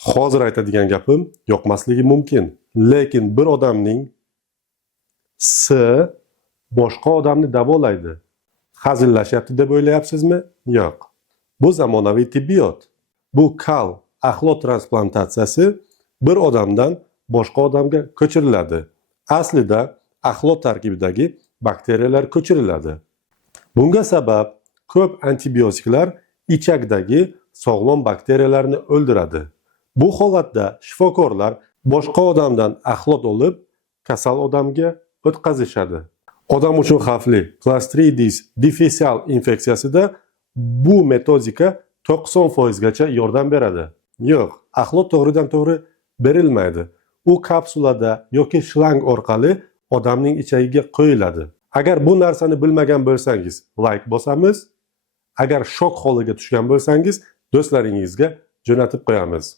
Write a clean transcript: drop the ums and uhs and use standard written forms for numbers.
Hozir aytadigan gapim yoqmasligi mumkin, lekin bir odamning S boshqa odamni davolaydi. Hazillashyapti deb o'ylayapsizmi? Yo'q. Bu zamonaviy tibbiyot. Bu kal axlot transplantatsiyasi bir odamdan boshqa odamga ko'chiriladi. Aslida axlot tarkibidagi bakteriyalar ko'chiriladi. Bunga sabab ko'p antibiotiklar ichakdagi sog'lom bakteriyalarni o'ldiradi. Bu holatda shifokorlar boshqa odamdan axlot olib, kasal odamga o'tkazishadi. Odam uchun xavfli Clostridium difficile infeksiyasida bu metodika 90% gacha yordam beradi. Yo'q, axlot to'g'ridan-to'g'ri berilmaydi. U kapsulada yoki shlang orqali odamning ichagiga qo'yiladi. Agar bu narsani bilmagan bo'lsangiz, like bosamiz. Agar shok holiga tushgan bo'lsangiz, do'stlaringizga jo'natib qo'yamiz.